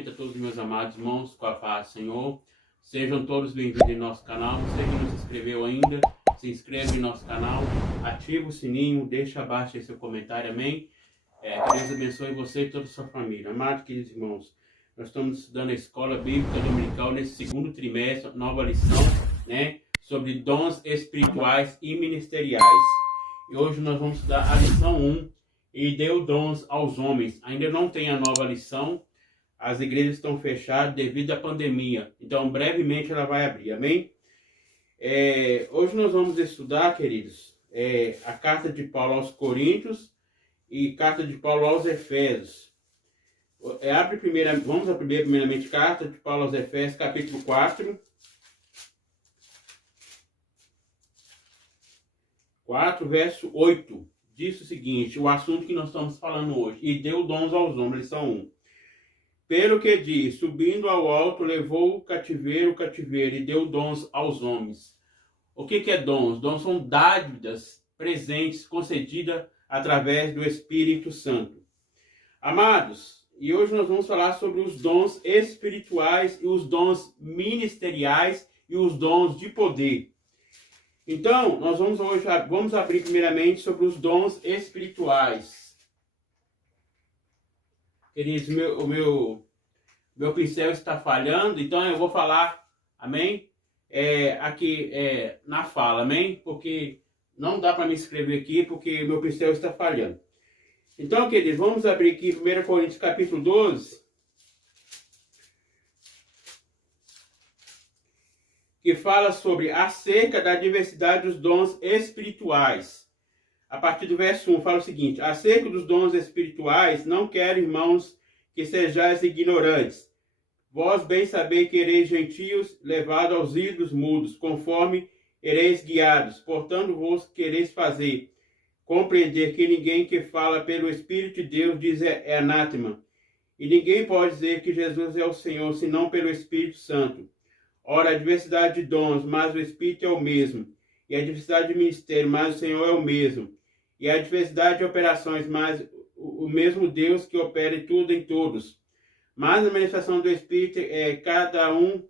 cumprimento a todos os meus amados irmãos com a paz do Senhor. Sejam todos bem-vindos em nosso canal. Você que não se inscreveu ainda, se inscreve em nosso canal, ativa o sininho, deixa abaixo aí seu comentário, amém? Que Deus abençoe você e toda a sua família. Amados queridos irmãos, nós estamos estudando a Escola Bíblica Dominical nesse segundo trimestre, nova lição, né? Sobre dons espirituais e ministeriais. E hoje nós vamos estudar a lição 1, e deu dons aos homens. Ainda não tem a nova lição, as igrejas estão fechadas devido à pandemia, então brevemente ela vai abrir, amém? Hoje nós vamos estudar, queridos, a carta de Paulo aos Coríntios e carta de Paulo aos Efésios. Vamos abrir primeiramente carta de Paulo aos Efésios, capítulo 4, verso 8. Diz o seguinte, o assunto que nós estamos falando hoje. E deu dons aos homens, lição 1. Pelo que diz, subindo ao alto, levou o cativeiro, e deu dons aos homens. O que é dons? Dons são dádivas, presentes, concedidas através do Espírito Santo. Amados, e hoje nós vamos falar sobre os dons espirituais e os dons ministeriais e os dons de poder. Então, nós vamos abrir primeiramente sobre os dons espirituais. Queridos, o meu pincel está falhando, então eu vou falar, amém? Aqui na fala, amém? Porque não dá para me escrever aqui, porque meu pincel está falhando. Então, queridos, vamos abrir aqui 1 Coríntios capítulo 12. Que fala sobre acerca da diversidade dos dons espirituais. A partir do verso 1 fala o seguinte: acerca dos dons espirituais, não quero, irmãos, que sejais ignorantes. Vós bem sabeis que ereis gentios, levados aos ídolos mudos, conforme ereis guiados. Portanto, vos quereis fazer compreender que ninguém que fala pelo Espírito de Deus diz é anátema. E ninguém pode dizer que Jesus é o Senhor, senão pelo Espírito Santo. Ora, a diversidade de dons, mas o Espírito é o mesmo. E a diversidade de ministério, mas o Senhor é o mesmo. E a diversidade de operações, mas o mesmo Deus que opera em tudo em todos. Mas a manifestação do Espírito cada um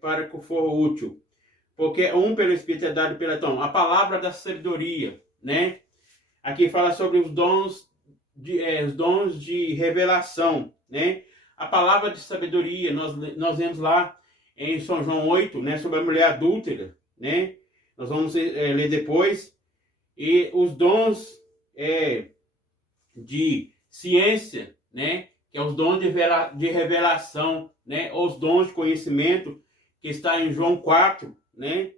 para que for útil. Porque um pelo Espírito é dado pela tom. A palavra da sabedoria, né? Aqui fala sobre os dons de revelação, né? A palavra de sabedoria, nós vemos lá em São João 8, né, sobre a mulher adúltera, né? Nós vamos ler depois. E os dons de ciência, né, que é os dons de revelação, né, os dons de conhecimento, que está em João 4, né?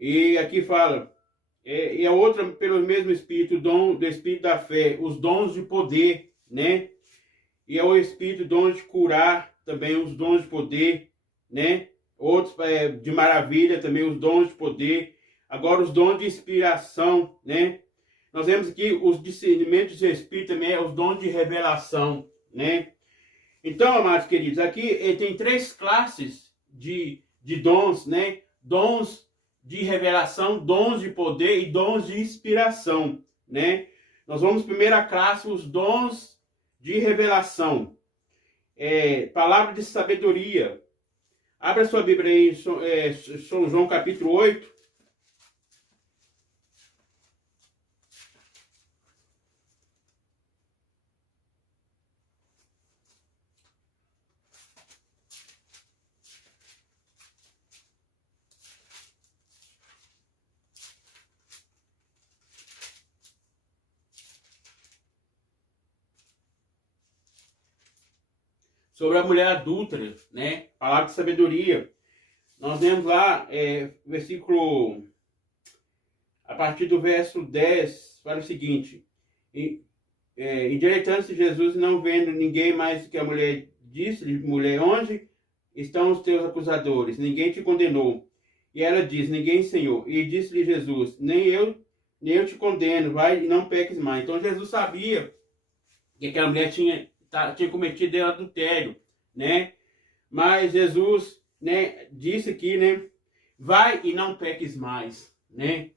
E aqui fala, e a outra pelo mesmo Espírito, o dom do Espírito da fé, os dons de poder, né? E é o Espírito, dons de curar, também os dons de poder, né? Outros de maravilha também, os dons de poder. Agora os dons de inspiração, né? Nós vemos aqui os discernimentos de Espírito também, os dons de revelação, né? Então, amados queridos, aqui tem 3 classes de dons, né? Dons de revelação, dons de poder e dons de inspiração, né? Nós vamos primeira classe, os dons de revelação. Palavra de sabedoria. Abra sua Bíblia aí, São João capítulo 8. Sobre a mulher adúltera, né? Palavra de sabedoria. Nós vemos lá, versículo, a partir do verso 10, fala o seguinte: endireitando-se Jesus, não vendo ninguém mais que a mulher, disse-lhe, mulher, onde estão os teus acusadores? Ninguém te condenou. E ela diz, ninguém, Senhor. E disse-lhe Jesus, nem eu te condeno, vai e não peques mais. Então Jesus sabia que aquela mulher tinha cometido adultério, né? Mas Jesus, né, disse aqui, né, vai e não peques mais, né?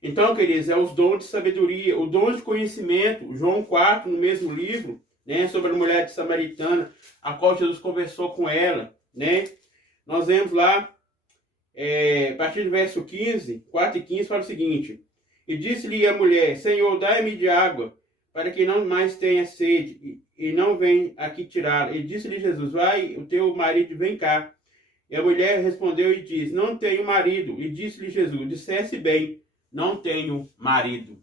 Então, queridos, os dons de sabedoria, o dom de conhecimento, João 4, no mesmo livro, né? Sobre a mulher de Samaritana, a qual Jesus conversou com ela, né? Nós vemos lá, a partir do verso 15, 4 e 15, fala o seguinte: E disse-lhe a mulher: Senhor, dai-me de água, para que não mais tenha sede, e não venha aqui tirá-la. E disse-lhe Jesus: Vai, o teu marido vem cá. E a mulher respondeu e disse: Não tenho marido. E disse-lhe Jesus: Dissesse bem, não tenho marido.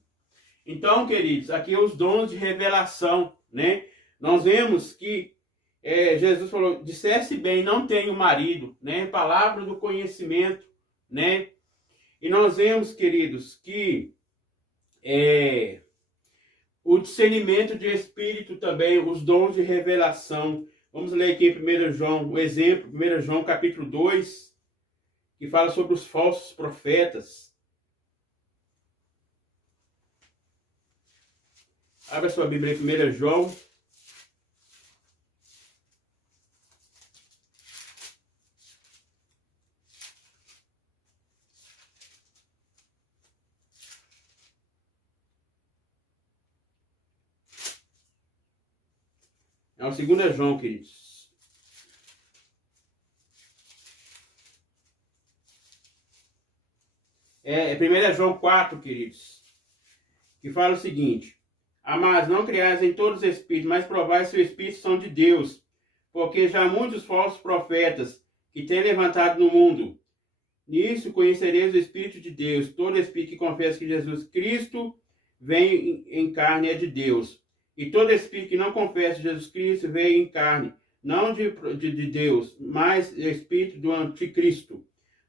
Então, queridos, aqui os dons de revelação, né? Nós vemos que Jesus falou: Dissesse bem, não tenho marido, né? Palavra do conhecimento, né? E nós vemos, queridos, que o discernimento de espírito também, os dons de revelação. Vamos ler aqui em 1 João, um exemplo, 1 João capítulo 2, que fala sobre os falsos profetas. Abra sua Bíblia em 1 João. É o 2 João, queridos. É 1 João 4, queridos, que fala o seguinte: Amados, não criais em todos os espíritos, mas provai se os espíritos são de Deus, porque já muitos falsos profetas que têm levantado no mundo. Nisso conhecereis o Espírito de Deus. Todo espírito que confessa que Jesus Cristo vem em carne é de Deus. E todo espírito que não confessa Jesus Cristo veio em carne, não de Deus, mas o espírito do anticristo,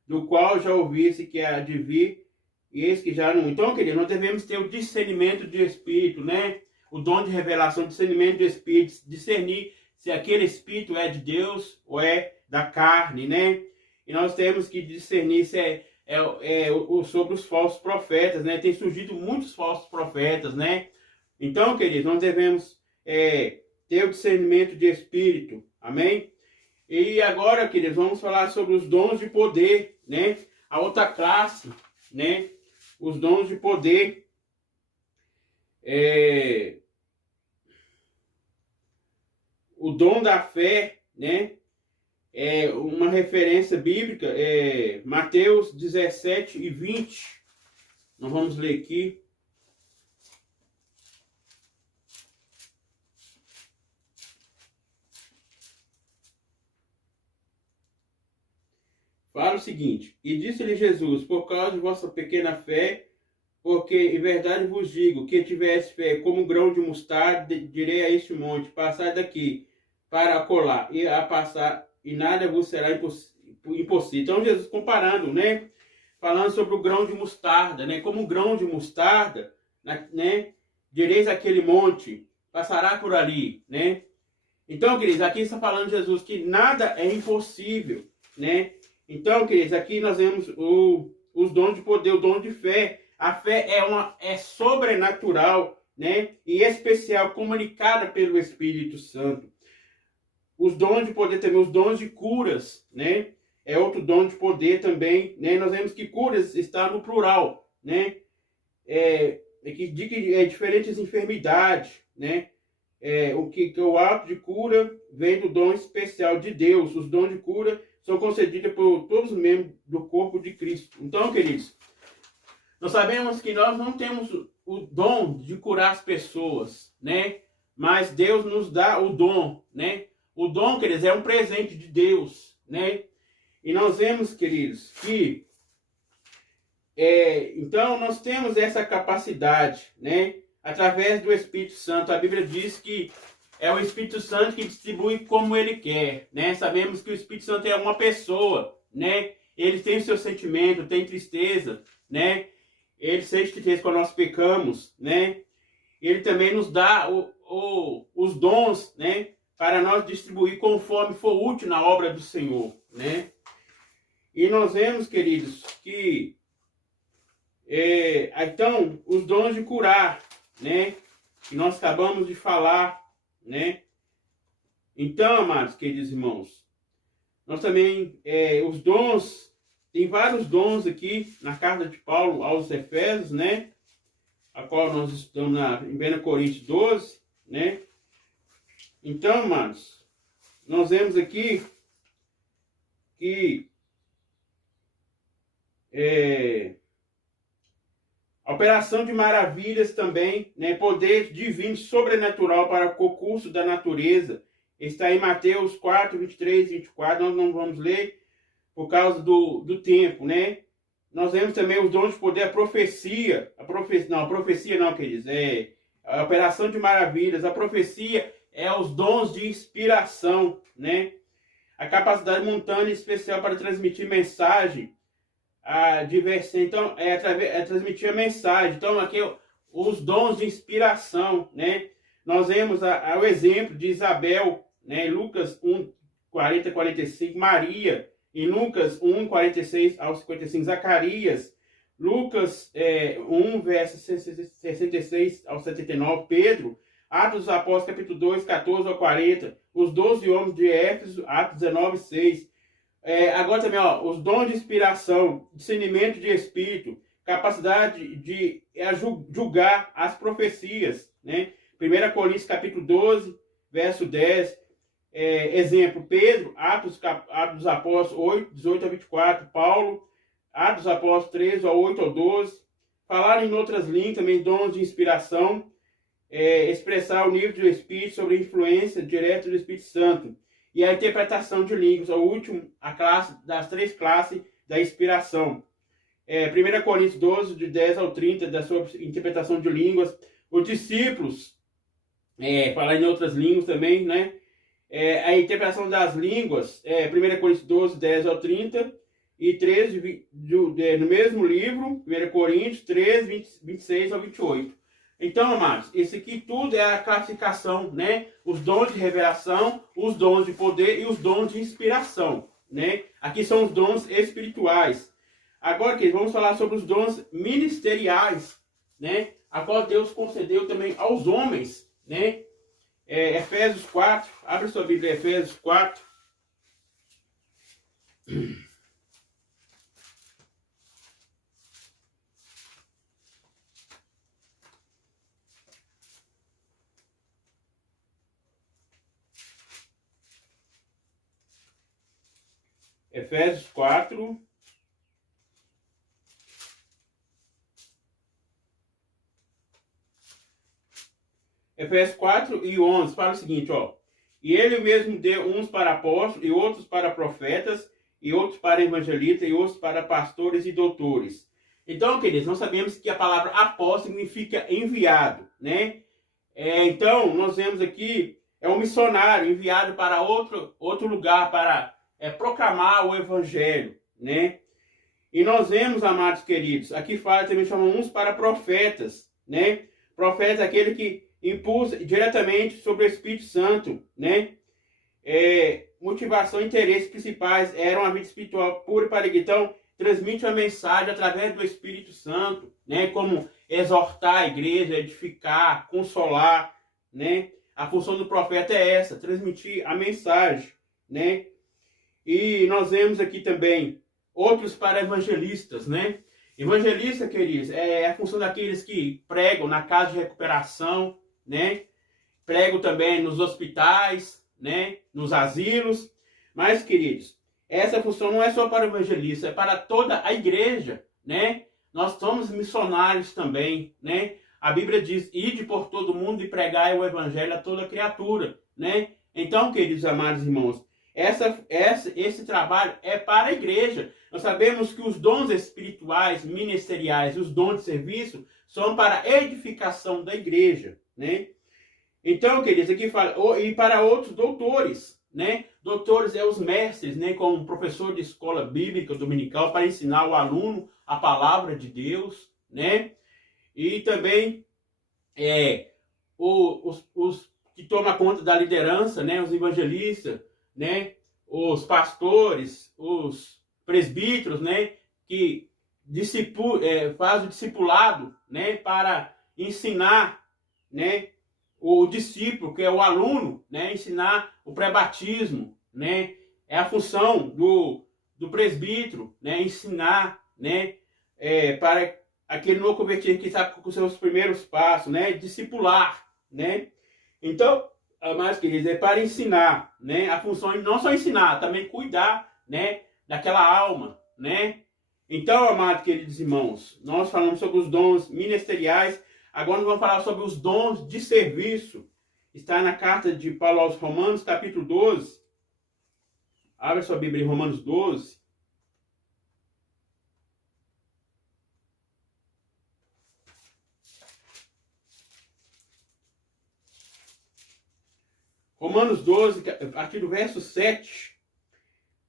do qual já ouvisse que há de vir, e eis que já não. Então, querido, nós devemos ter o discernimento de espírito, né? O dom de revelação, discernimento de espírito, discernir se aquele espírito é de Deus ou é da carne, né? E nós temos que discernir se sobre os falsos profetas, né? Tem surgido muitos falsos profetas, né? Então, queridos, nós devemos ter o discernimento de espírito, amém? E agora, queridos, vamos falar sobre os dons de poder, né? A outra classe, né? Os dons de poder. O dom da fé, né? É uma referência bíblica, Mateus 17 e 20. Nós vamos ler aqui. Fala o seguinte: E disse-lhe Jesus: Por causa de vossa pequena fé, porque em verdade vos digo, que tivesse fé como um grão de mostarda, direi a este monte: Passai daqui para acolá, e a passar, e nada vos será impossível. Então Jesus comparando, né? Falando sobre o grão de mostarda, né? Como um grão de mostarda, né? Direis aquele monte: Passará por ali, né? Então, queridos, aqui está falando Jesus que nada é impossível, né? Então, queridos, aqui nós vemos os dons de poder, o dom de fé. A fé é sobrenatural, né? E especial, comunicada pelo Espírito Santo. Os dons de poder também, os dons de curas, né? É outro dom de poder também, né? Nós vemos que curas está no plural, né? Diferentes enfermidades, né? O ato de cura vem do dom especial de Deus. Os dons de cura são concedidos por todos os membros do corpo de Cristo. Então, queridos, nós sabemos que nós não temos o dom de curar as pessoas, né? Mas Deus nos dá o dom, né? O dom, queridos, é um presente de Deus, né? E nós vemos, queridos, que então nós temos essa capacidade, né? Através do Espírito Santo. A Bíblia diz que é o Espírito Santo que distribui como ele quer, né? Sabemos que o Espírito Santo é uma pessoa, né? Ele tem o seu sentimento, tem tristeza, né? Ele sente tristeza quando nós pecamos, né? Ele também nos dá os dons, né? Para nós distribuir conforme for útil na obra do Senhor, né? E nós vemos, queridos, que então os dons de curar, né? Que nós acabamos de falar, né? Então, amados, queridos irmãos, nós também, os dons, tem vários dons aqui na carta de Paulo aos Efésios, né? A qual nós estamos em 1 Coríntios 12, né? Então, amados, nós vemos aqui que a operação de maravilhas também, né, poder divino sobrenatural para o concurso da natureza, está em Mateus 4, 23 e 24, nós não vamos ler por causa do tempo, né? Nós vemos também os dons de poder, a profecia não, queridos, a operação de maravilhas, a profecia é os dons de inspiração, né? A capacidade montânea especial para transmitir mensagem, a diversão, então, transmitir a mensagem. Então, aqui os dons de inspiração, né? Nós vemos o exemplo de Isabel, né? Lucas 1, 40 a 45, Maria, em Lucas 1, 46 ao 55, Zacarias, Lucas 1, versos 66 ao 79, Pedro, Atos dos Apóstolos, capítulo 2, 14 ao 40, os 12 homens de Éfeso, Atos 19, 6. Agora também, os dons de inspiração, discernimento de espírito, capacidade de julgar as profecias, né? 1 Coríntios, capítulo 12, verso 10, exemplo, Pedro, Atos dos Apóstolos 8, 18 a 24, Paulo, Atos dos Apóstolos 13, ao 8 ao 12, falar em outras línguas, também dons de inspiração, expressar o nível do Espírito sobre a influência direta do Espírito Santo, e a interpretação de línguas, o último, a classe das 3 classes da inspiração. 1 Coríntios 12, de 10 ao 30, da sua interpretação de línguas, os discípulos, falar em outras línguas também, né? A interpretação das línguas, 1 Coríntios 12, 10 ao 30, e 13, no mesmo livro, 1 Coríntios 13, 26 ao 28. Então, amados, isso aqui tudo é a classificação, né? Os dons de revelação, os dons de poder e os dons de inspiração, né? Aqui são os dons espirituais. Agora, queridos, vamos falar sobre os dons ministeriais, né? A qual Deus concedeu também aos homens, né? Efésios 4, abre sua Bíblia, Efésios 4. Efésios 4. Efésios 4 e 11 fala o seguinte, e ele mesmo deu uns para apóstolos, e outros para profetas, e outros para evangelistas, e outros para pastores e doutores. Então, queridos, nós sabemos que a palavra apóstolo significa enviado, né? Então, nós vemos aqui, um missionário enviado para outro lugar para proclamar o evangelho, né? E nós vemos, amados queridos, aqui fala também, chama uns para profetas, né? Profetas é aquele que impulsa diretamente sobre o Espírito Santo, né? Motivação e interesses principais eram a vida espiritual pura para ele. Então, transmite uma mensagem através do Espírito Santo, né? Como exortar a igreja, edificar, consolar, né? A função do profeta é essa, transmitir a mensagem, né? E nós vemos aqui também outros para evangelistas, né? Evangelista, queridos, é a função daqueles que pregam na casa de recuperação, né? Pregam também nos hospitais, né? Nos asilos. Mas, queridos, essa função não é só para o evangelista, é para toda a igreja, né? Nós somos missionários também, né? A Bíblia diz, ide por todo mundo e pregai o evangelho a toda criatura, né? Então, queridos amados irmãos, esse trabalho é para a igreja. Nós sabemos que os dons espirituais, ministeriais, os dons de serviço são para a edificação da igreja, né? Então, queridos, aqui fala, e para outros doutores, né? Doutores os mestres, né? Como professor de escola bíblica dominical para ensinar o aluno a palavra de Deus, né? E também os que tomam conta da liderança, né? Os evangelistas, né? Os pastores, os presbíteros, né? Que faz o discipulado, né? Para ensinar, né? O discípulo, que é o aluno, né? Ensinar o pré-batismo, né? É a função do presbítero, né? Ensinar, né? Para aquele novo convertido que está com os seus primeiros passos, né? Discipular, né? Então, mais queridos, é para ensinar, né? A função não só ensinar, também cuidar, né? Daquela alma, né? Então, amados queridos irmãos, nós falamos sobre os dons ministeriais, agora nós vamos falar sobre os dons de serviço. Está na carta de Paulo aos Romanos, capítulo 12. Abre sua Bíblia em Romanos 12. Romanos 12, a partir do verso 7,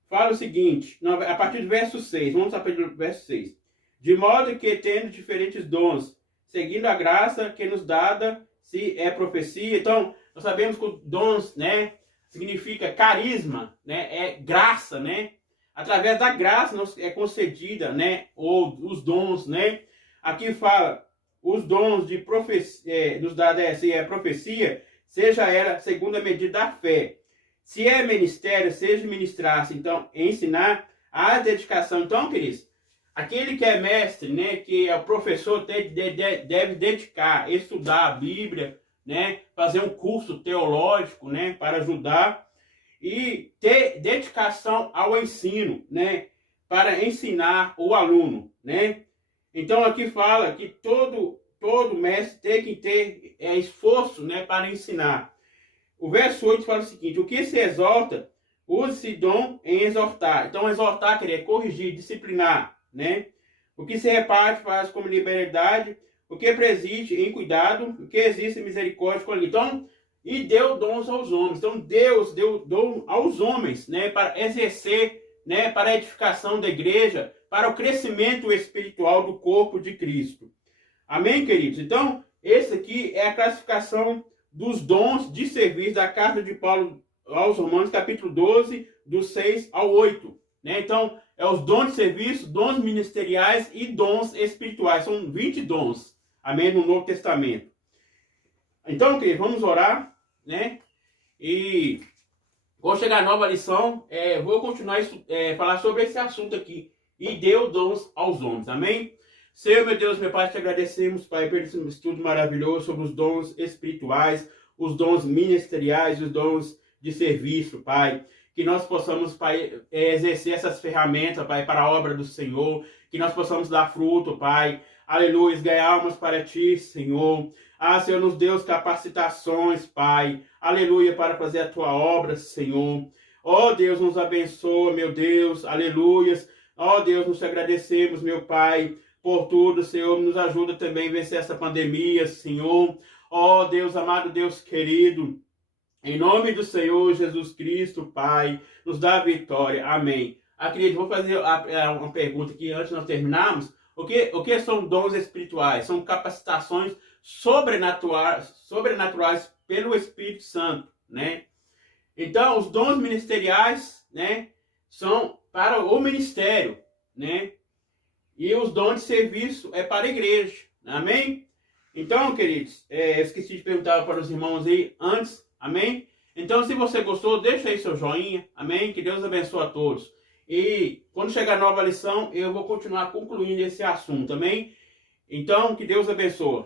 fala o seguinte, não, a partir do verso 6, vamos a partir do verso 6. De modo que, tendo diferentes dons, seguindo a graça que nos dada, se é profecia. Então, nós sabemos que dons, né, significa carisma, né, é graça, né? Através da graça nos é concedida, né, ou os dons, né? Aqui fala, os dons de profecia, nos dada, se é profecia, seja ela segundo a medida da fé. Se é ministério, seja ministrar-se, então, ensinar a dedicação. Então, queridos, aquele que é mestre, né, que é o professor, deve dedicar, estudar a Bíblia, né, fazer um curso teológico, né, para ajudar e ter dedicação ao ensino, né, para ensinar o aluno, né. Então, aqui fala que todo mestre tem que ter esforço, né, para ensinar. O verso 8 fala o seguinte, o que se exorta, use-se dom em exortar. Então, exortar quer corrigir, disciplinar, né? O que se reparte, faz com liberdade, o que preside em cuidado, o que existe em misericórdia com ele. Então, e deu dons aos homens. Então, Deus deu dom aos homens, né, para exercer, né, para a edificação da igreja, para o crescimento espiritual do corpo de Cristo. Amém, queridos? Então, esse aqui é a classificação dos dons de serviço da carta de Paulo aos Romanos, capítulo 12, do 6 ao 8. Né? Então, é os dons de serviço, dons ministeriais e dons espirituais. São 20 dons, amém, no Novo Testamento. Então, queridos, vamos orar, né? E quando chegar a nova lição, vou continuar a falar sobre esse assunto aqui. E deu dons aos homens, amém? Senhor, meu Deus, meu Pai, te agradecemos, Pai, por esse estudo maravilhoso sobre os dons espirituais, os dons ministeriais, os dons de serviço, Pai. Que nós possamos, Pai, exercer essas ferramentas, Pai, para a obra do Senhor. Que nós possamos dar fruto, Pai. Aleluia, ganhar almas para Ti, Senhor. Ah, Senhor, nos dê as capacitações, Pai. Aleluia, para fazer a Tua obra, Senhor. Ó Deus, nos abençoa, meu Deus. Aleluias. Ó Deus, nos agradecemos, meu Pai, por tudo, Senhor. Nos ajuda também a vencer essa pandemia, Senhor. Ó Deus, amado Deus querido. Em nome do Senhor Jesus Cristo, Pai, nos dá a vitória. Amém. Querido, vou fazer uma pergunta aqui antes de nós terminarmos. O que são dons espirituais? São capacitações sobrenaturais pelo Espírito Santo, né? Então, os dons ministeriais, né, são para o ministério, né? E os dons de serviço é para a igreja. Amém? Então, queridos, esqueci de perguntar para os irmãos aí antes. Amém? Então, se você gostou, deixa aí seu joinha. Amém? Que Deus abençoe a todos. E quando chegar a nova lição, eu vou continuar concluindo esse assunto. Amém? Então, que Deus abençoe.